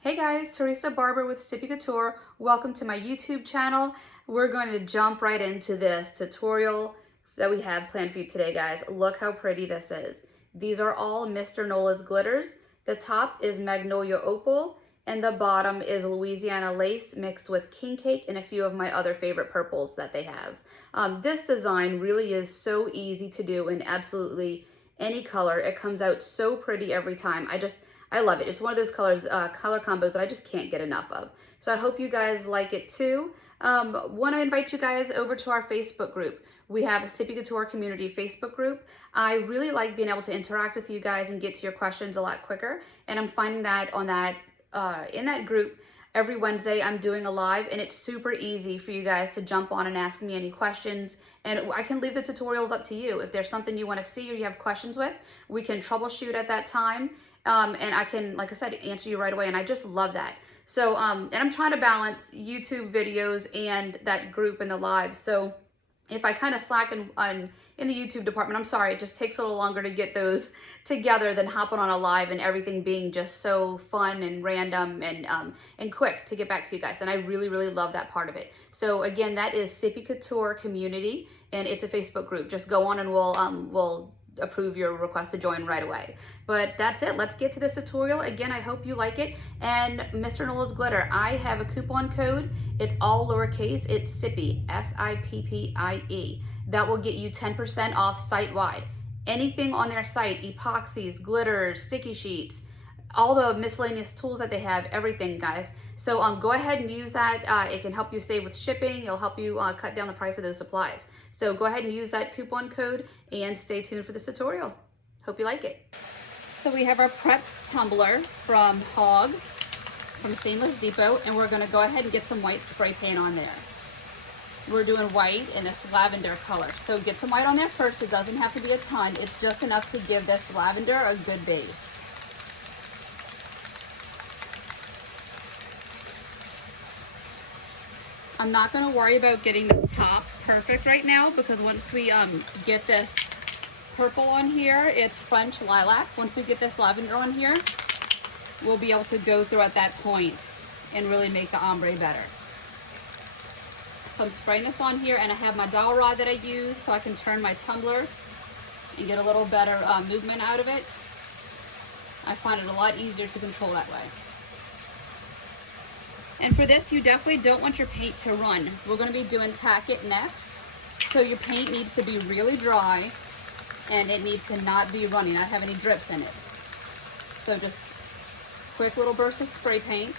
Hey guys, Teresa Barber with Sippie Couture. Welcome to my YouTube channel. We're going to jump right into this tutorial that we have planned for you today, guys. Look how pretty this is. These are all Mr. Nola's glitters. The top is Magnolia Opal and the bottom is Louisiana lace mixed with king cake and a few of my other favorite purples that they have. This design really is so easy to do in absolutely any color. It comes out so pretty every time. I love it. It's one of those color combos that I just can't get enough of. So I hope you guys like it too. Want to invite you guys over to our Facebook group. We have a Sippie Couture community Facebook group. I really like being able to interact with you guys and get to your questions a lot quicker. And I'm finding that in that group, every Wednesday I'm doing a live, and it's super easy for you guys to jump on and ask me any questions, and I can leave the tutorials up to you. If there's something you want to see or you have questions with, we can troubleshoot at that time, and I can, like I said, answer you right away, and I just love that. So and I'm trying to balance YouTube videos and that group and the live. So if I kind of slack in the YouTube department, I'm sorry, it just takes a little longer to get those together than hopping on a live and everything being just so fun and random and quick to get back to you guys. And I really, really love that part of it. So again, that is Sippie Couture Community, and it's a Facebook group. Just go on and we'll approve your request to join right away. But that's it. Let's get to this tutorial. Again, I hope you like it. And Mr. Nola's Glitter, I have a coupon code. It's all lowercase. It's Sippie, S-I-P-P-I-E. That will get you 10% off site-wide. Anything on their site, epoxies, glitters, sticky sheets, all the miscellaneous tools that they have, everything, guys. So go ahead and use that. It can help you save with shipping. It'll help you cut down the price of those supplies. So go ahead and use that coupon code and stay tuned for this tutorial. Hope you like it. So we have our prep tumbler from Hog, from Stainless Depot, and we're gonna go ahead and get some white spray paint on there. We're doing white in this lavender color. So get some white on there first. It doesn't have to be a ton. It's just enough to give this lavender a good base. I'm not going to worry about getting the top perfect right now, because once we get this purple on here, it's French lilac. Once we get this lavender on here, we'll be able to go through at that point and really make the ombre better. So I'm spraying this on here, and I have my dowel rod that I use so I can turn my tumbler and get a little better movement out of it. I find it a lot easier to control that way. And for this, you definitely don't want your paint to run. We're going to be doing Tackit next. So your paint needs to be really dry, and it needs to not be runny, not have any drips in it. So just quick little burst of spray paint.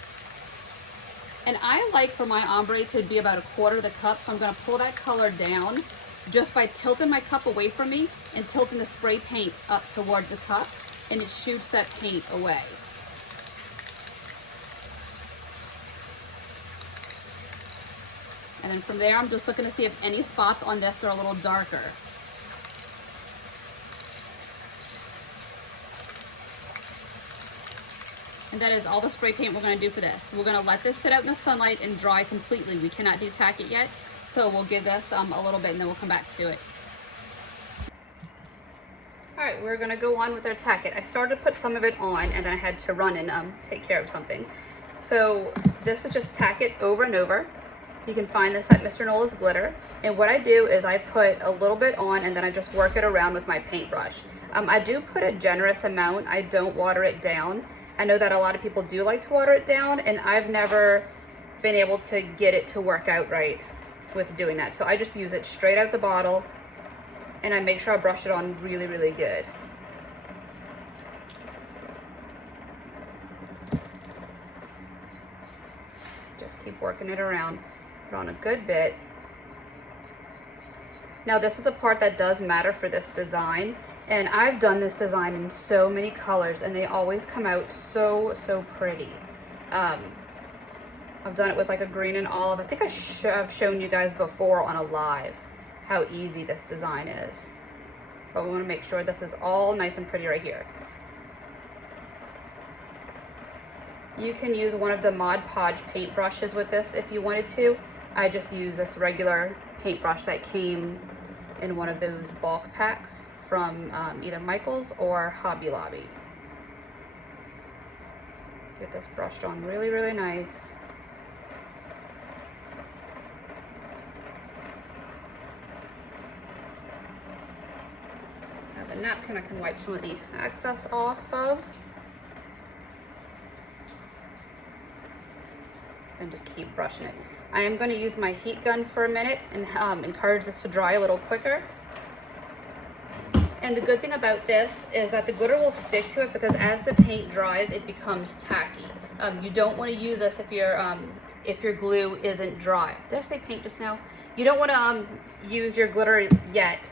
And I like for my ombre to be about 1/4 the cup, so I'm going to pull that color down just by tilting my cup away from me and tilting the spray paint up towards the cup, and it shoots that paint away. And then from there, I'm just looking to see if any spots on this are a little darker. And that is all the spray paint we're going to do for this. We're going to let this sit out in the sunlight and dry completely. We cannot do Tackit yet, so we'll give this a little bit and then we'll come back to it. All right, we're going to go on with our Tackit. I started to put some of it on, and then I had to run and take care of something. So this is just Tackit over and over. You can find this at Mr. Nola's Glitter. And what I do is I put a little bit on, and then I just work it around with my paintbrush. I do put a generous amount. I don't water it down. I know that a lot of people do like to water it down, and I've never been able to get it to work out right with doing that. So I just use it straight out the bottle, and I make sure I brush it on really, really good. Just keep working it around. Put on a good bit. Now this is a part that does matter for this design, and I've done this design in so many colors, and they always come out so pretty. I've done it with like a green and olive. I think I've shown you guys before on a live how easy this design is, but we want to make sure this is all nice and pretty right here. You can use one of the Mod Podge paint brushes with this if you wanted to. I just use this regular paintbrush that came in one of those bulk packs from either Michael's or Hobby Lobby. Get this brushed on really, really nice. I have a napkin I can wipe some of the excess off of. And just keep brushing it. I am going to use my heat gun for a minute and encourage this to dry a little quicker. And the good thing about this is that the glitter will stick to it because as the paint dries, it becomes tacky. You don't want to use this if your glue isn't dry. Did I say paint just now? You don't want to use your glitter yet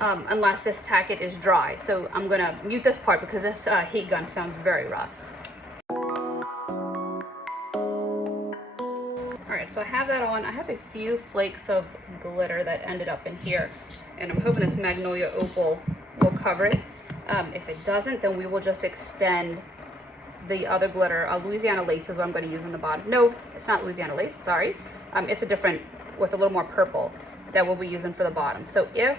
unless this Tackit is dry. So I'm going to mute this part because this heat gun sounds very rough. Alright, so I have that on. I have a few flakes of glitter that ended up in here, and I'm hoping this Magnolia Opal will cover it. If it doesn't, then we will just extend the other glitter. Louisiana lace is what I'm going to use on the bottom. No, it's not Louisiana lace, sorry. It's a different, with a little more purple, that we'll be using for the bottom. So if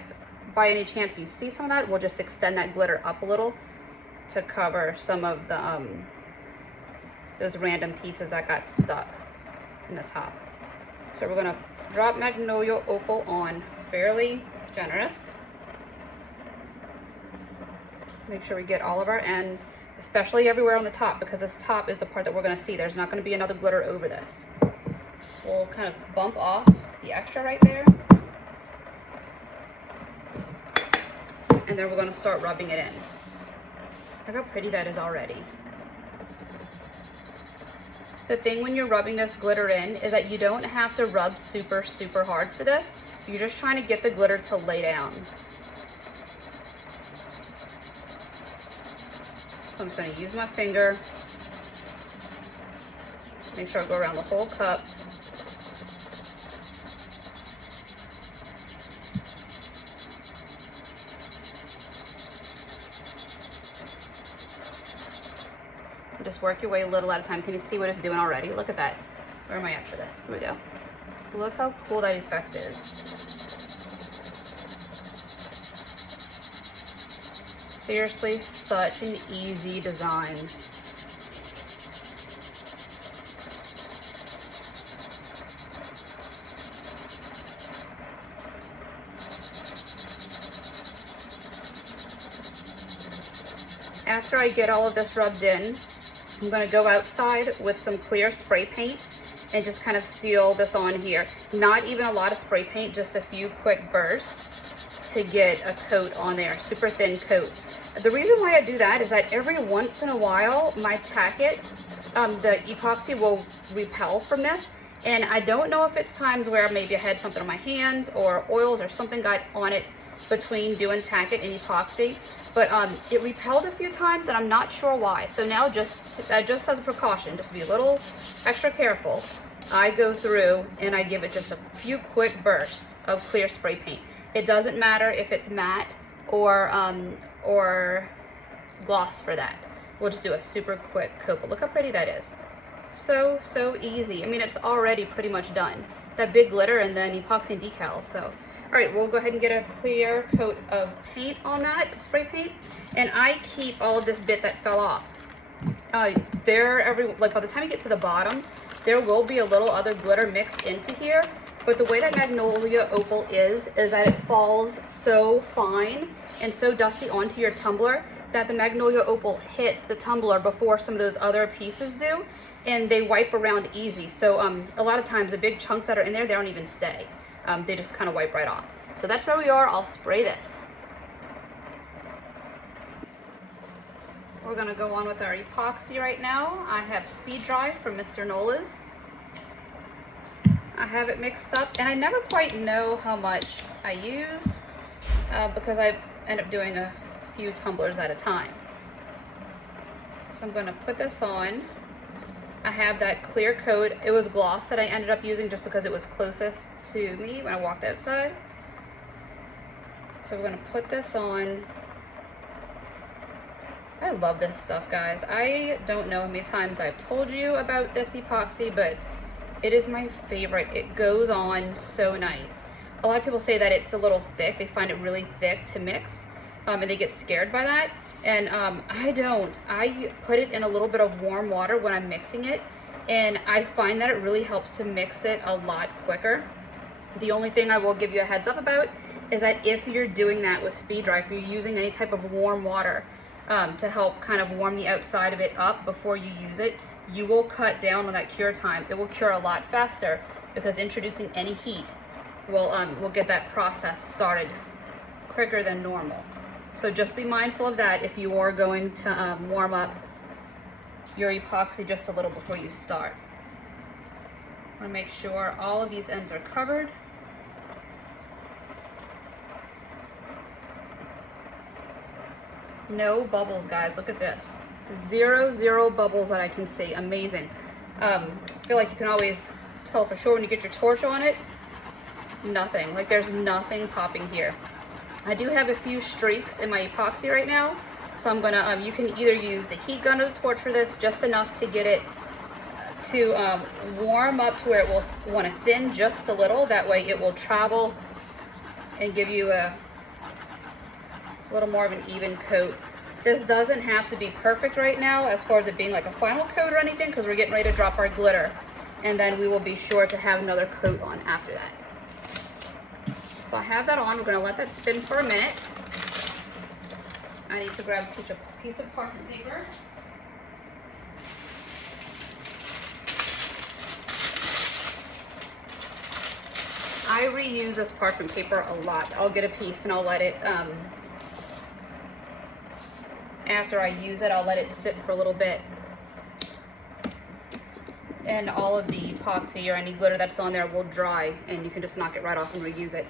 by any chance you see some of that, we'll just extend that glitter up a little to cover some of the those random pieces that got stuck in the top. So we're going to drop Magnolia Opal on fairly generous. Make sure we get all of our ends, especially everywhere on the top, because this top is the part that we're going to see. There's not going to be another glitter over this. We'll kind of bump off the extra right there. And then we're going to start rubbing it in. Look how pretty that is already. The thing when you're rubbing this glitter in is that you don't have to rub super, super hard for this. You're just trying to get the glitter to lay down. So I'm just going to use my finger. Make sure I go around the whole cup. Just work your way a little at a time. Can you see what it's doing already? Look at that. Where am I at for this? Here we go. Look how cool that effect is. Seriously, such an easy design. After I get all of this rubbed in, I'm going to go outside with some clear spray paint and just kind of seal this on here. Not even a lot of spray paint, just a few quick bursts to get a coat on there, super thin coat. The reason why I do that is that every once in a while, my Tackit, the epoxy will repel from this. And I don't know if it's times where maybe I had something on my hands or oils or something got on it between doing Tackit and epoxy, but it repelled a few times and I'm not sure why. So now just as a precaution, just to be a little extra careful, I go through and I give it just a few quick bursts of clear spray paint. It doesn't matter if it's matte or gloss for that. We'll just do a super quick coat, but look how pretty that is. So easy. I mean, it's already pretty much done. That big glitter and then epoxy and decal. So all right, we'll go ahead and get a clear coat of paint on that, spray paint. And I keep all of this bit that fell off. Like by the time you get to the bottom, there will be a little other glitter mixed into here. But the way that Magnolia Opal is that it falls so fine and so dusty onto your tumbler that the Magnolia Opal hits the tumbler before some of those other pieces do, and they wipe around easy. So a lot of times the big chunks that are in there, they don't even stay. They just kind of wipe right off. So that's where we are. I'll spray this. We're going to go on with our epoxy right now. I have Speed Dry from Mr. Nola's. I have it mixed up, and I never quite know how much I use because I end up doing a few tumblers at a time. So I'm going to put this on. I have that clear coat. It was gloss that I ended up using just because it was closest to me when I walked outside. So we're going to put this on. I love this stuff, guys. I don't know how many times I've told you about this epoxy, but it is my favorite. It goes on so nice. A lot of people say that it's a little thick. They find it really thick to mix, and they get scared by that. And I put it in a little bit of warm water when I'm mixing it, and I find that it really helps to mix it a lot quicker. The only thing I will give you a heads up about is that if you're doing that with speed dry, if you're using any type of warm water to help kind of warm the outside of it up before you use it, you will cut down on that cure time. It will cure a lot faster because introducing any heat will get that process started quicker than normal. So just be mindful of that if you are going to warm up your epoxy just a little before you start. I want to make sure all of these ends are covered. No bubbles, guys. Look at this. Zero bubbles that I can see. Amazing. I feel like you can always tell for sure when you get your torch on it. Nothing. Like there's nothing popping here. I do have a few streaks in my epoxy right now, so I'm gonna, you can either use the heat gun or the torch for this, just enough to get it to warm up to where it will want to thin just a little. That way it will travel and give you a little more of an even coat. This doesn't have to be perfect right now as far as it being like a final coat or anything, because we're getting ready to drop our glitter, and then we will be sure to have another coat on after that. So I have that on. We're going to let that spin for a minute. I need to grab a piece of parchment paper. I reuse this parchment paper a lot. I'll get a piece and I'll let it, after I use it, I'll let it sit for a little bit. And all of the epoxy or any glitter that's on there will dry, and you can just knock it right off and reuse it.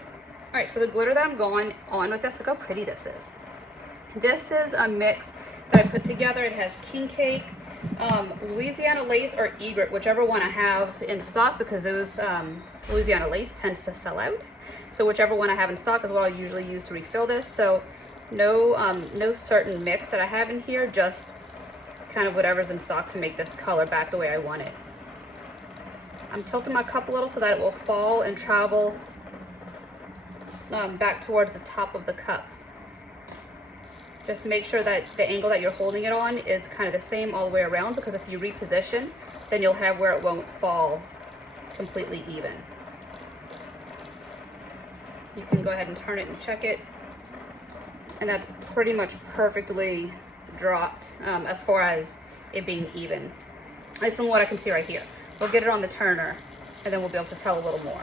All right, so the glitter that I'm going on with this, look how pretty this is. This is a mix that I put together. It has king cake, Louisiana lace, or egret, whichever one I have in stock, because those Louisiana lace tends to sell out. So whichever one I have in stock is what I'll usually use to refill this. So no certain mix that I have in here, just kind of whatever's in stock to make this color back the way I want it. I'm tilting my cup a little so that it will fall and travel back towards the top of the cup. Just make sure that the angle that you're holding it on is kind of the same all the way around, because if you reposition, then you'll have where it won't fall completely even. You can go ahead and turn it and check it, and that's pretty much perfectly dropped as far as it being even, at least from what I can see right here. We'll get it on the turner, and then we'll be able to tell a little more.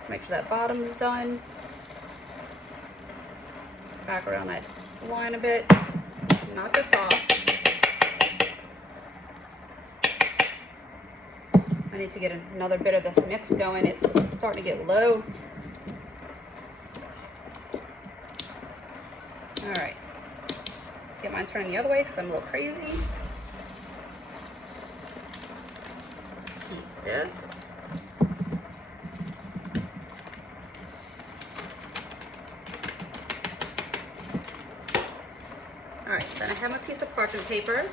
So make sure that bottom is done. Back around that line a bit. Knock this off. I need to get another bit of this mix going. It's starting to get low. All right. Get mine turning the other way because I'm a little crazy. Keep this. All right, then I have my piece of parchment paper,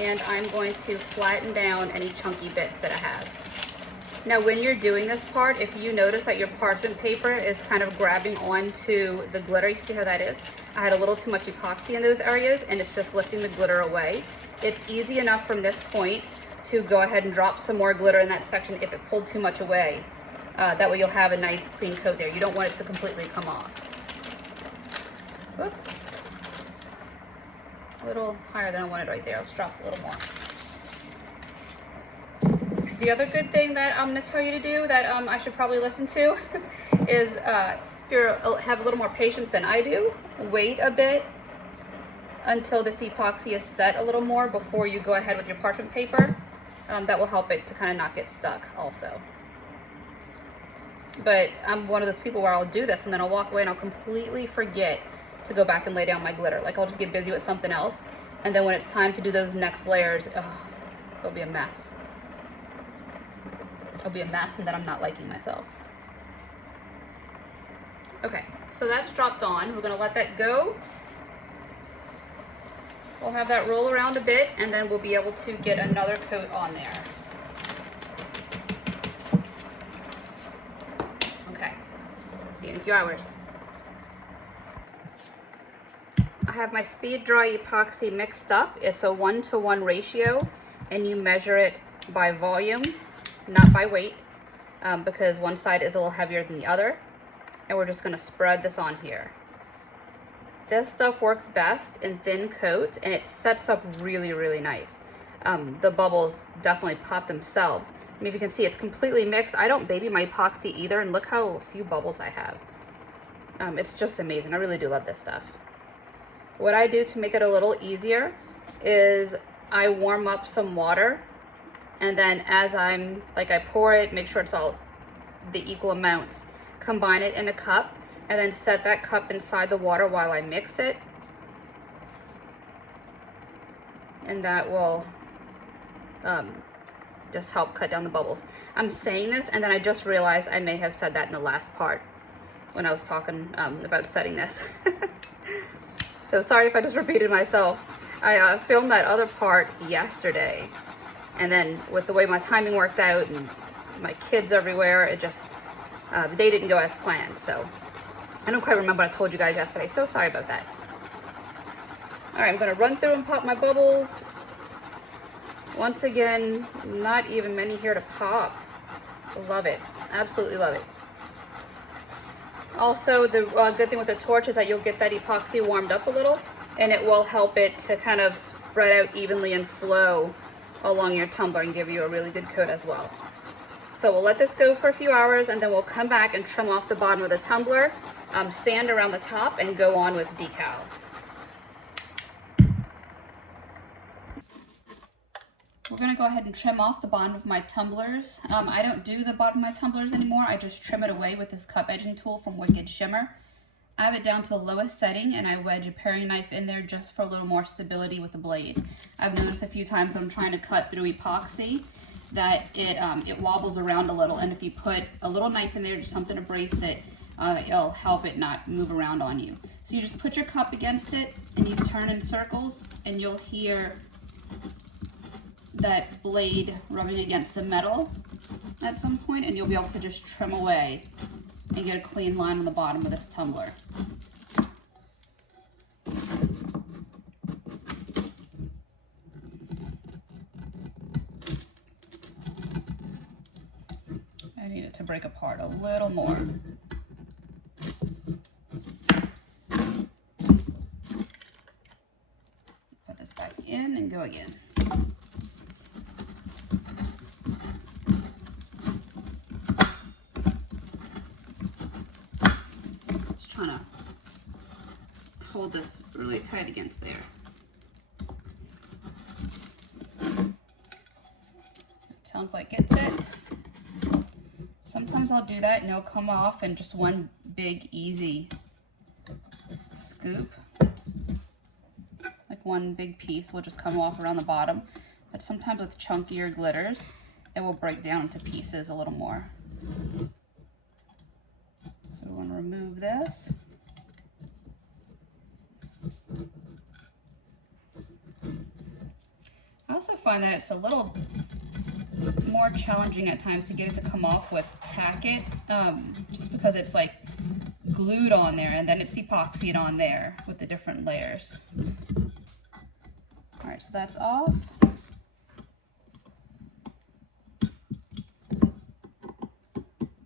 and I'm going to flatten down any chunky bits that I have. Now, when you're doing this part, if you notice that your parchment paper is kind of grabbing onto the glitter, you see how that is? I had a little too much epoxy in those areas, and it's just lifting the glitter away. It's easy enough from this point to go ahead and drop some more glitter in that section if it pulled too much away. That way you'll have a nice clean coat there. You don't want it to completely come off. Whoop. A little higher than I wanted right there. Let's drop a little more. The other good thing that I'm going to tell you to do that I should probably listen to is if you have a little more patience than I do, wait a bit until this epoxy is set a little more before you go ahead with your parchment paper. That will help it to kind of not get stuck also. But I'm one of those people where I'll do this and then I'll walk away and I'll completely forget to go back and lay down my glitter. Like I'll just get busy with something else, and then when it's time to do those next layers, it'll be a mess. It'll be a mess, and then I'm not liking myself. Okay, so that's dropped on. We're gonna let that go. We'll have that roll around a bit, and then we'll be able to get another coat on there. Okay, see you in a few hours. I have my speed dry epoxy mixed up. It's a 1-to-1 ratio, and you measure it by volume, not by weight, because one side is a little heavier than the other. And we're just gonna spread this on here. This stuff works best in thin coat, and it sets up really, really nice. The bubbles definitely pop themselves. I mean, if you can see, it's completely mixed. I don't baby my epoxy either, and look how few bubbles I have. It's just amazing. I really do love this stuff. What I do to make it a little easier is I warm up some water, and then as I pour it, make sure it's all the equal amounts, combine it in a cup, and then set that cup inside the water while I mix it. And that will just help cut down the bubbles. I'm saying this, and then I just realized I may have said that in the last part when I was talking about setting this. So sorry if I just repeated myself. I filmed that other part yesterday, and then with the way my timing worked out and my kids everywhere, it just, the day didn't go as planned. So I don't quite remember what I told you guys yesterday, so sorry about that. All right, I'm gonna run through and pop my bubbles. Once again, not even many here to pop. Love it, absolutely love it. Also, the good thing with the torch is that you'll get that epoxy warmed up a little, and it will help it to kind of spread out evenly and flow along your tumbler and give you a really good coat as well. So we'll let this go for a few hours, and then we'll come back and trim off the bottom of the tumbler, sand around the top, and go on with decal. We're gonna go ahead and trim off the bottom of my tumblers. I don't do the bottom of my tumblers anymore. I just trim it away with this cup edging tool from Wicked Shimmer. I have it down to the lowest setting, and I wedge a paring knife in there just for a little more stability with the blade. I've noticed a few times when I'm trying to cut through epoxy that it wobbles around a little, and if you put a little knife in there, just something to brace it, it'll help it not move around on you. So you just put your cup against it, and you turn in circles, and you'll hear that blade rubbing against the metal at some point, and you'll be able to just trim away and get a clean line on the bottom of this tumbler. I need it to break apart a little more. Put this back in and go again. Trying to hold this really tight against there. It sounds like it's it. Sometimes I'll do that and it'll come off in just one big easy scoop. Like one big piece will just come off around the bottom. But sometimes with chunkier glitters, it will break down into pieces a little more. So we want to remove this. I also find that it's a little more challenging at times to get it to come off with Tackit, just because it's like glued on there, and then it's epoxied on there with the different layers. All right, so that's off.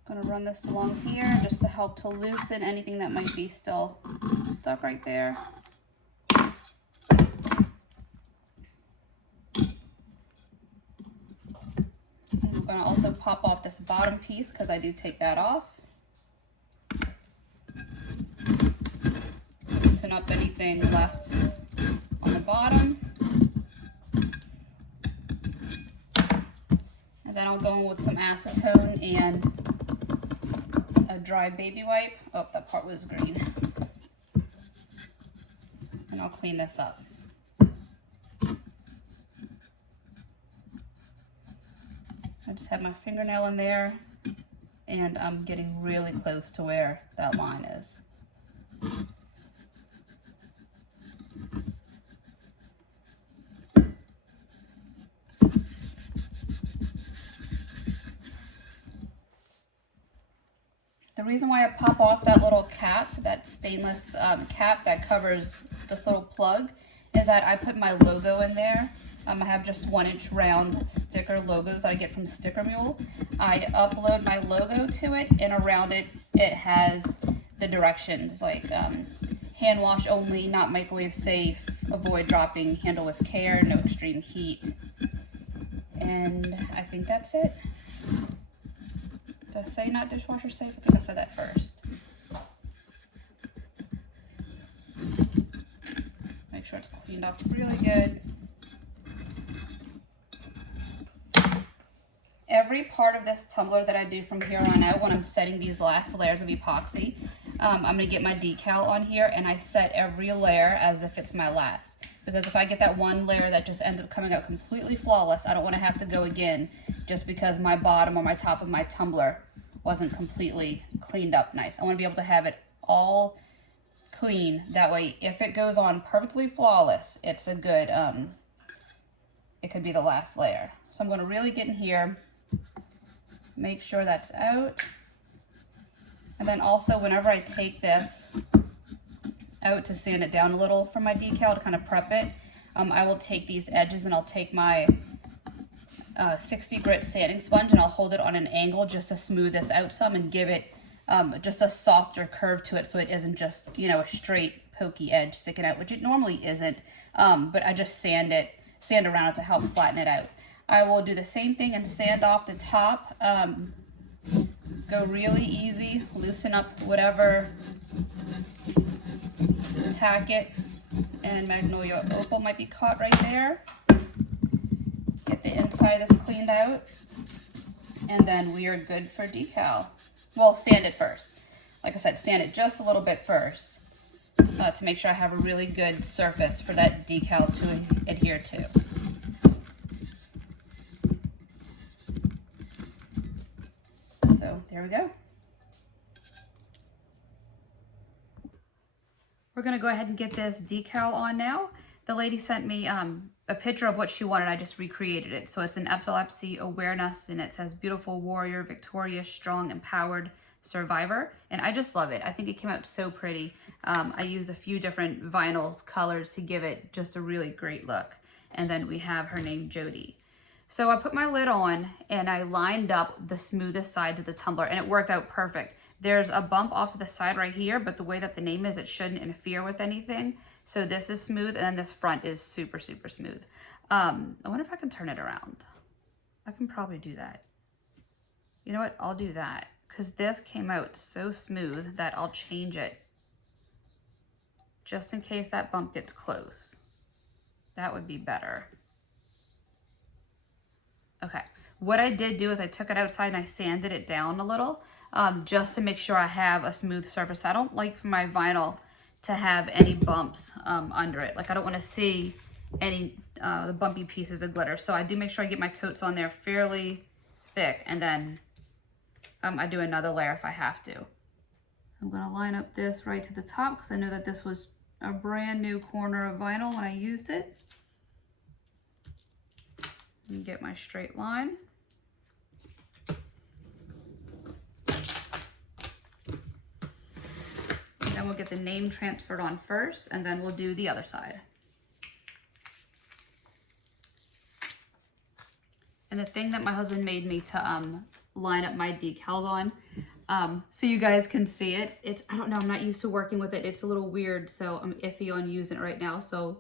Gonna run this along here just to help to loosen anything that might be still stuck right there. I'm gonna also pop off this bottom piece because I do take that off. Loosen up anything left on the bottom. And then I'll go in with some acetone and a dry baby wipe. Oh, that part was green. And I'll clean this up. I just have my fingernail in there, and I'm getting really close to where that line is. The reason why I pop off that little cap, that stainless cap that covers this little plug is that I put my logo in there. I have just 1-inch round sticker logos that I get from Stickermule. I upload my logo to it, and around it, it has the directions like hand wash only, not microwave safe, avoid dropping, handle with care, no extreme heat. And I think that's it. Did I say not dishwasher safe? I think I said that first. Make sure it's cleaned off really good. Every part of this tumbler that I do from here on out, when I'm setting these last layers of epoxy, I'm going to get my decal on here, and I set every layer as if it's my last. Because if I get that one layer that just ends up coming out completely flawless, I don't want to have to go again just because my bottom or my top of my tumbler wasn't completely cleaned up nice. I want to be able to have it all clean. That way, if it goes on perfectly flawless, it's a good, it could be the last layer. So I'm going to really get in here, make sure that's out. And then also, whenever I take this out to sand it down a little for my decal to kind of prep it, I will take these edges and I'll take my 60 grit sanding sponge and I'll hold it on an angle just to smooth this out some and give it just a softer curve to it, so it isn't just, you know, a straight pokey edge sticking out, which it normally isn't. But I just sand around it to help flatten it out. I will do the same thing and sand off the top. Go really easy, loosen up whatever Tackit and Magnolia Opal might be caught right there. Get the inside of this cleaned out, and then we are good for decal. Well, sand it first. Like I said, sand it just a little bit first to make sure I have a really good surface for that decal to adhere to. So there we go. We're gonna go ahead and get this decal on now. The lady sent me a picture of what she wanted. I just recreated it. So it's an epilepsy awareness, and it says beautiful warrior, victorious, strong, empowered survivor. And I just love it. I think it came out so pretty. I used a few different vinyls colors to give it just a really great look. And then we have her name, Jody. So I put my lid on and I lined up the smoothest sides of the tumbler, and it worked out perfect. There's a bump off to the side right here, but the way that the name is, it shouldn't interfere with anything. So this is smooth, and then this front is super, super smooth. I wonder if I can turn it around. I can probably do that. You know what? I'll do that, because this came out so smooth that I'll change it just in case that bump gets close. That would be better. Okay, what I did do is I took it outside and I sanded it down a little just to make sure I have a smooth surface. I don't like for my vinyl to have any bumps under it. Like, I don't want to see any the bumpy pieces of glitter. So I do make sure I get my coats on there fairly thick, and then I do another layer if I have to. So I'm going to line up this right to the top because I know that this was a brand new corner of vinyl when I used it. And get my straight line. And then we'll get the name transferred on first, and then we'll do the other side. And the thing that my husband made me to line up my decals on, so you guys can see it. I don't know, I'm not used to working with it. It's a little weird, so I'm iffy on using it right now. So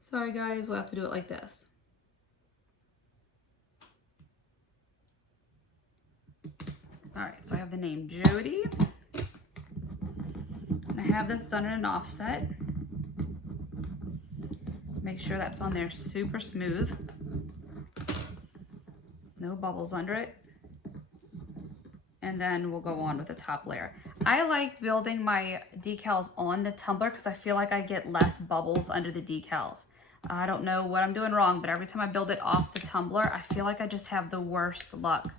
sorry guys, we'll have to do it like this. All right, so I have the name Jody. And I have this done in an offset. Make sure that's on there super smooth. No bubbles under it. And then we'll go on with the top layer. I like building my decals on the tumbler because I feel like I get less bubbles under the decals. I don't know what I'm doing wrong, but every time I build it off the tumbler, I feel like I just have the worst luck.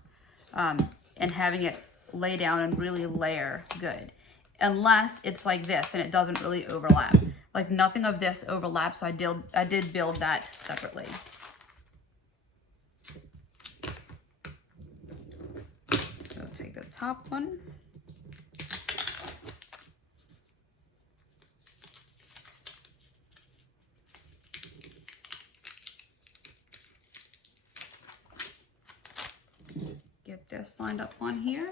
And having it lay down and really layer good. Unless it's like this and it doesn't really overlap. Like, nothing of this overlaps, so I did build that separately. So take the top one. this lined up on here.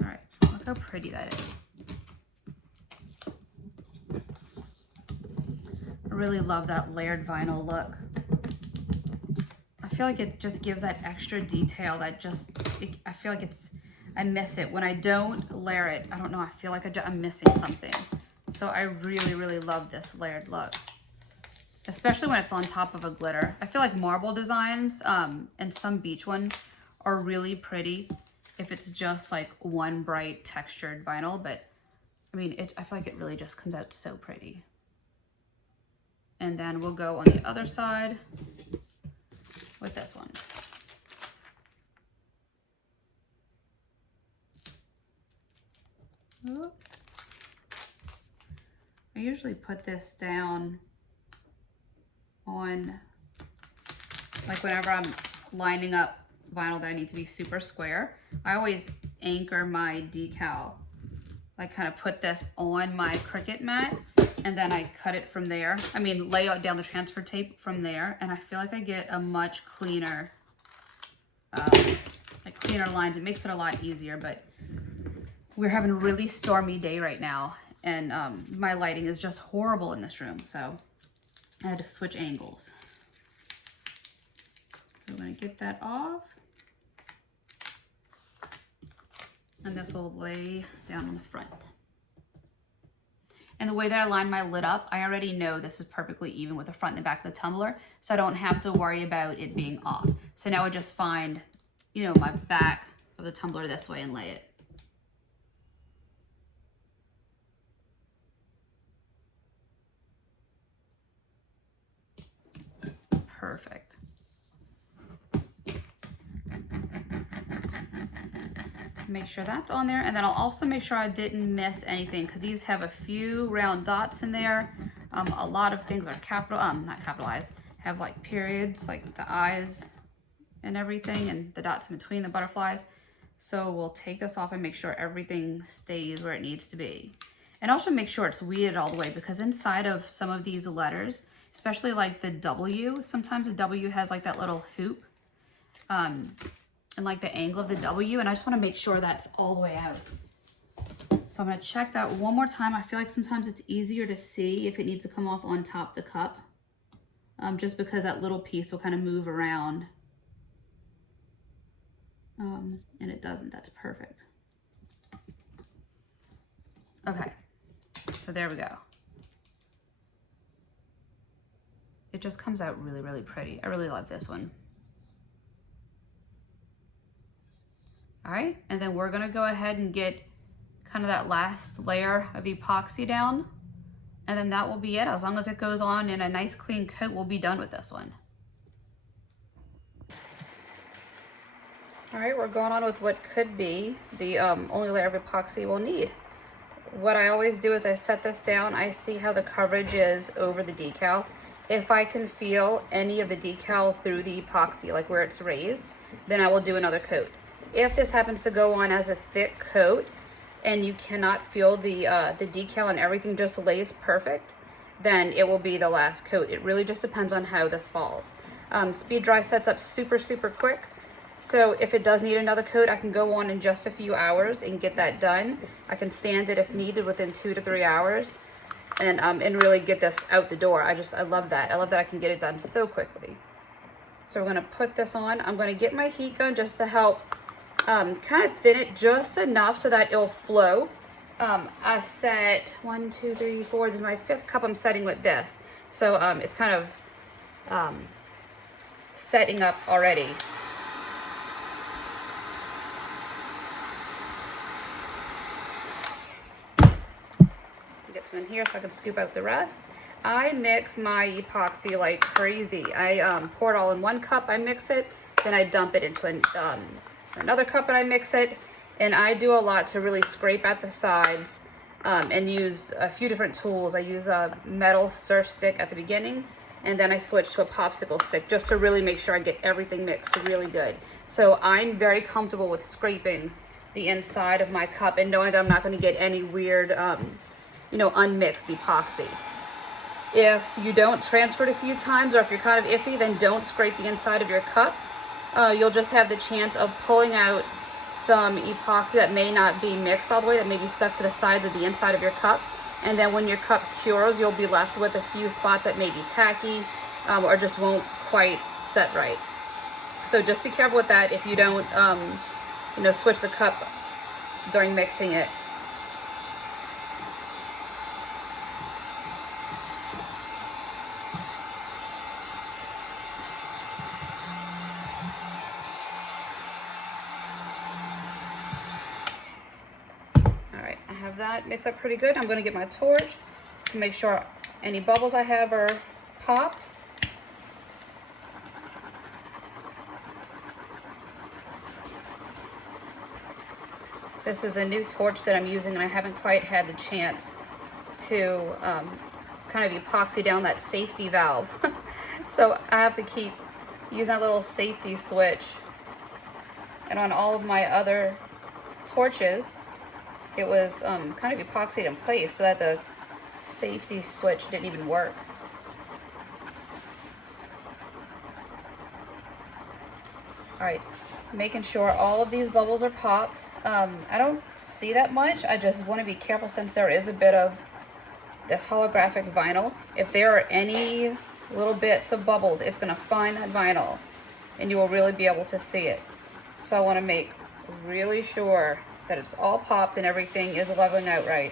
All right, look how pretty that is. I really love that layered vinyl look. I feel like it just gives that extra detail that just, I feel like I miss it. When I don't layer it, I don't know, I feel like I'm missing something. So I really, really love this layered look, especially when it's on top of a glitter. I feel like marble designs and some beach ones are really pretty if it's just like one bright textured vinyl, but I mean, I feel like it really just comes out so pretty. And then we'll go on the other side with this one. Oop. I usually put this down on, like whenever I'm lining up vinyl that I need to be super square, I always anchor my decal. I kind of put this on my Cricut mat and then I cut it from there. I mean, lay down the transfer tape from there, and I feel like I get a much cleaner, like cleaner lines. It makes it a lot easier, but we're having a really stormy day right now, and my lighting is just horrible in this room, so I had to switch angles. So I'm gonna get that off. And this will lay down on the front. And the way that I line my lid up, I already know this is perfectly even with the front and the back of the tumbler, so I don't have to worry about it being off. So now I just find, you know, my back of the tumbler this way and lay it. Perfect. Make sure that's on there, and then I'll also make sure I didn't miss anything, because these have a few round dots in there. A lot of things are not capitalized, have like periods, like the eyes and everything, and the dots in between the butterflies. So we'll take this off and make sure everything stays where it needs to be. And also make sure it's weeded all the way, because inside of some of these letters, especially like the W, sometimes the W has like that little hoop. And like the angle of the W, and I just want to make sure that's all the way out. So I'm going to check that one more time. I feel like sometimes it's easier to see if it needs to come off on top the cup, just because that little piece will kind of move around. And it doesn't. That's perfect. Okay, so there we go. It just comes out really, really pretty. I really love this one. All right, and then we're gonna go ahead and get kind of that last layer of epoxy down, and then that will be it. As long as it goes on in a nice clean coat, we'll be done with this one. All right, we're going on with what could be the only layer of epoxy we'll need. What I always do is I set this down, I see how the coverage is over the decal. If I can feel any of the decal through the epoxy, like where it's raised, then I will do another coat. If this happens to go on as a thick coat and you cannot feel the decal and everything just lays perfect, then it will be the last coat. It really just depends on how this falls. Speed dry sets up super, super quick. So if it does need another coat, I can go on in just a few hours and get that done. I can sand it if needed within 2 to 3 hours and really get this out the door. I love that. I love that I can get it done so quickly. So we're gonna put this on. I'm gonna get my heat gun just to help kind of thin it just enough so that it'll flow. I set 1, 2, 3, 4. This is my 5th cup I'm setting with this. So it's kind of setting up already. Get some in here so I can scoop out the rest. I mix my epoxy like crazy. I pour it all in one cup, I mix it, then I dump it into another cup and I mix it, and I do a lot to really scrape at the sides and use a few different tools. I use a metal surf stick at the beginning, and then I switch to a popsicle stick just to really make sure I get everything mixed really good. So I'm very comfortable with scraping the inside of my cup and knowing that I'm not going to get any weird, you know, unmixed epoxy. If you don't transfer it a few times, or if you're kind of iffy, then don't scrape the inside of your cup. You'll just have the chance of pulling out some epoxy that may not be mixed all the way, that may be stuck to the sides of the inside of your cup. And then when your cup cures, you'll be left with a few spots that may be tacky, or just won't quite set right. So just be careful with that if you don't, you know, switch the cup during mixing it. That mix up pretty good. I'm going to get my torch to make sure any bubbles I have are popped. This is a new torch that I'm using, and I haven't quite had the chance to kind of epoxy down that safety valve. So I have to keep using that little safety switch. And on all of my other torches, it was kind of epoxied in place so that the safety switch didn't even work. All right, making sure all of these bubbles are popped. I don't see that much. I just want to be careful since there is a bit of this holographic vinyl. If there are any little bits of bubbles, it's going to find that vinyl and you will really be able to see it. So I want to make really sure that it's all popped and everything is leveling out right.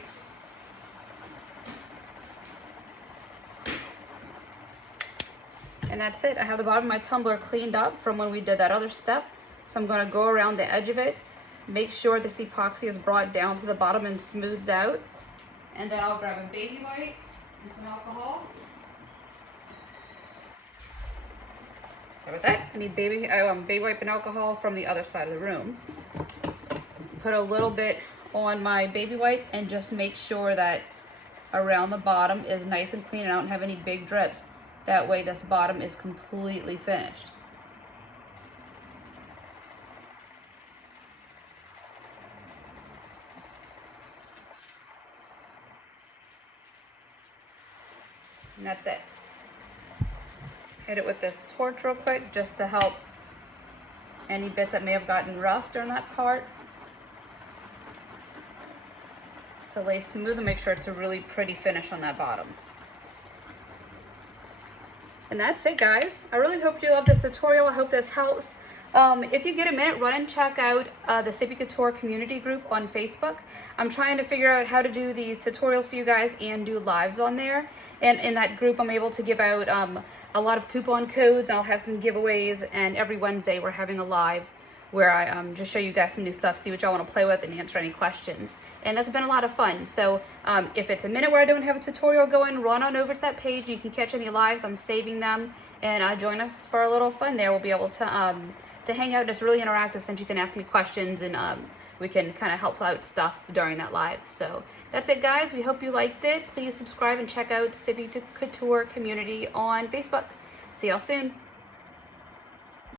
And that's it. I have the bottom of my tumbler cleaned up from when we did that other step. So I'm going to go around the edge of it, make sure this epoxy is brought down to the bottom and smoothed out. And then I'll grab a baby wipe and some alcohol. Sorry about that. I need baby wipe and alcohol from the other side of the room. Put a little bit on my baby wipe and just make sure that around the bottom is nice and clean and I don't have any big drips. That way this bottom is completely finished. And that's it. Hit it with this torch real quick just to help any bits that may have gotten rough during that part. To lay smooth and make sure it's a really pretty finish on that bottom. And that's it, guys. I really hope you love this tutorial. I hope this helps. If you get a minute, run and check out the Sippie Couture community group on Facebook. I'm trying to figure out how to do these tutorials for you guys and do lives on there. And in that group, I'm able to give out a lot of coupon codes, and I'll have some giveaways. And every Wednesday, we're having a live where I just show you guys some new stuff, see what y'all want to play with, and answer any questions. And that's been a lot of fun. So if it's a minute where I don't have a tutorial going, run on over to that page. You can catch any lives. I'm saving them, and join us for a little fun there. We'll be able to hang out. It's really interactive since you can ask me questions, and we can kind of help out stuff during that live. So that's it, guys. We hope you liked it. Please subscribe and check out Sippie Couture community on Facebook. See y'all soon.